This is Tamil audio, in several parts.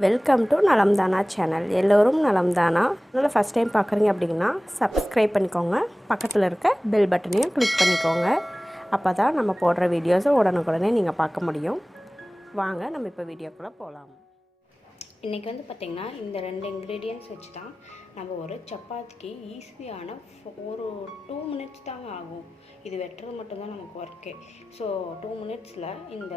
Welcome to நலம்தானா channel. எல்லோரும் நலம்தானா. அதனால் ஃபஸ்ட் டைம் பார்க்குறீங்க அப்படின்னா சப்ஸ்கிரைப் பண்ணிக்கோங்க. பக்கத்தில் இருக்க பெல் பட்டனையும் கிளிக் பண்ணிக்கோங்க. அப்போ தான் நம்ம போடுற வீடியோஸை உடனுக்குடனே நீங்கள் பார்க்க முடியும். வாங்க நம்ம இப்போ வீடியோக்குள்ளே போகலாம். இன்றைக்கி வந்து பார்த்திங்கன்னா இந்த 2 இன்க்ரீடியன்ட்ஸ் வச்சு தான் நம்ம ஒரு சப்பாத்திக்கு ஈஸியான ஒரு 2 மினிட்ஸ் தாங்க ஆகும். இது வெட்டுறது மட்டும்தான் நமக்கு ஒர்க்கே. ஸோ 2 மினிட்ஸில் இந்த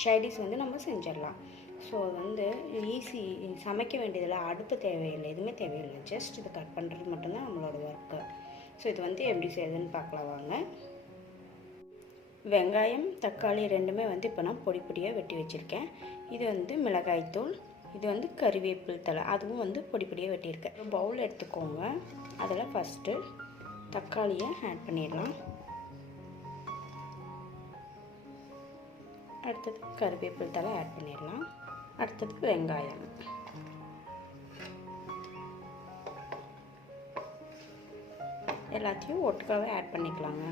ஷைடிஸ் வந்து நம்ம செஞ்சிடலாம். ஸோ அது வந்து ஈஸி, சமைக்க வேண்டியதில்லை, அடுப்பு தேவையில்லை, எதுவுமே தேவையில்லை. ஜஸ்ட் இது கட் பண்ணுறது மட்டும்தான் நம்மளோட ஒர்க்கு. ஸோ இது வந்து எப்படி செய்யுதுன்னு பார்க்கலாம் வாங்க. வெங்காயம், தக்காளி ரெண்டுமே வந்து இப்போ நான் பொடி பொடியாக வெட்டி வச்சுருக்கேன். இது வந்து மிளகாய்த்தூள், இது வந்து கறிவேப்பில் தழை, அதுவும் வந்து பொடி பொடியாக வெட்டியிருக்கேன். ஒரு பவுல் எடுத்துக்கோங்க. அதில் ஃபஸ்ட்டு தக்காளியை ஆட் பண்ணிடலாம். அடுத்தது கறிவேப்பில் தழை ஆட் பண்ணிடலாம். அடுத்தது வெங்காயம், எல்லாத்தையும் ஒட்டுக்காவே ஆட் பண்ணிக்கலாங்க.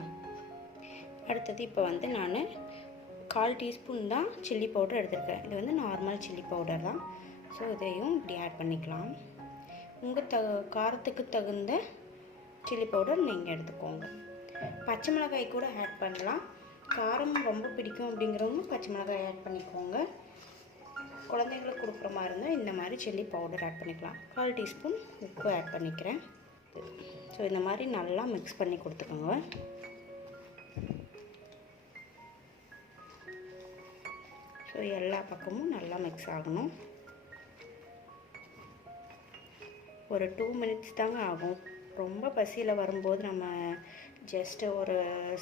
அடுத்தது இப்போ வந்து நான் 1/4 டீஸ்பூன் தான் சில்லி பவுடர் எடுத்துருக்கேன். இது வந்து நார்மல் சில்லி பவுடர் தான். ஸோ இதையும் இப்படி ஆட் பண்ணிக்கலாம். உங்கள் காரத்துக்கு தகுந்த சில்லி பவுடர் நீங்கள் எடுத்துக்கோங்க. பச்சை மிளகாய் கூட ஆட் பண்ணலாம். காரம் ரொம்ப பிடிக்கும் அப்படிங்கிறவங்க பச்சை மிளகாய் ஆட் பண்ணிக்கோங்க. குழந்தைங்களுக்கு கொடுக்குற மாதிரி இருந்தால் இந்த மாதிரி சில்லி பவுடர் ஆட் பண்ணிக்கலாம். 1/4 டீஸ்பூன் உப்பு ஆட் பண்ணிக்கிறேன். ஸோ இந்த மாதிரி நல்லா மிக்ஸ் பண்ணி கொடுத்துக்கோங்க. ஸோ எல்லா பக்கமும் நல்லா மிக்ஸ் ஆகணும். ஒரு 2 மினிட்ஸ் தாங்க ஆகும். ரொம்ப பசியில் வரும்போது நம்ம ஜஸ்ட்டு ஒரு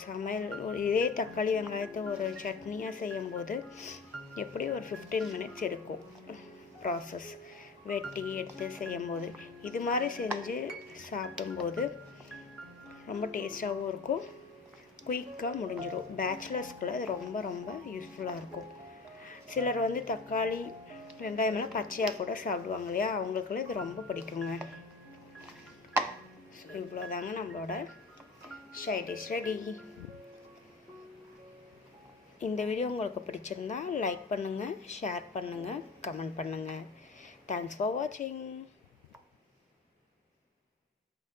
சமையல், இதே தக்காளி வெங்காயத்தை ஒரு சட்னியாக செய்யும்போது எப்படி ஒரு 15 மினிட்ஸ் எடுக்கும் ப்ராசஸ், வெட்டி எடுத்து செய்யும்போது. இது மாதிரி செஞ்சு சாப்பிடும்போது ரொம்ப டேஸ்ட்டாகவும் இருக்கும், குயிக்காக முடிஞ்சிடும். பேச்சுலர்ஸ்க்குள்ள இது ரொம்ப ரொம்ப யூஸ்ஃபுல்லாக இருக்கும். சிலர் வந்து தக்காளி வெங்காயமெல்லாம் பச்சையாக கூட சாப்பிடுவாங்க இல்லையா, அவங்களுக்குலாம் இது ரொம்ப பிடிக்குங்க. ஸோ இவ்வளோதாங்க நம்மளோட ஷைடிஷ் ரெடி. இந்த வீடியோ உங்களுக்கு பிடிச்சிருந்தா லைக் பண்ணுங்கள், ஷேர் பண்ணுங்கள், கமெண்ட் பண்ணுங்கள். தேங்க்ஸ் ஃபார் வாட்சிங்.